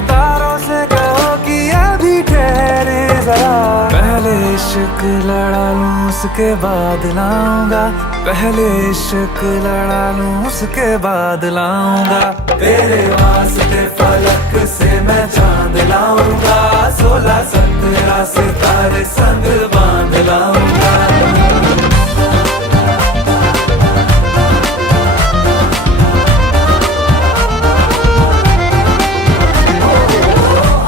सितारों से कहो कि अभी ठहरे जरा। पहले इश्क लड़ा लूं उसके बाद लाऊंगा, पहले इश्क लड़ा लूं उसके बाद लाऊंगा। तेरे वास्ते फलक से मैं चांद लाऊंगा, 16 17 सितारे संग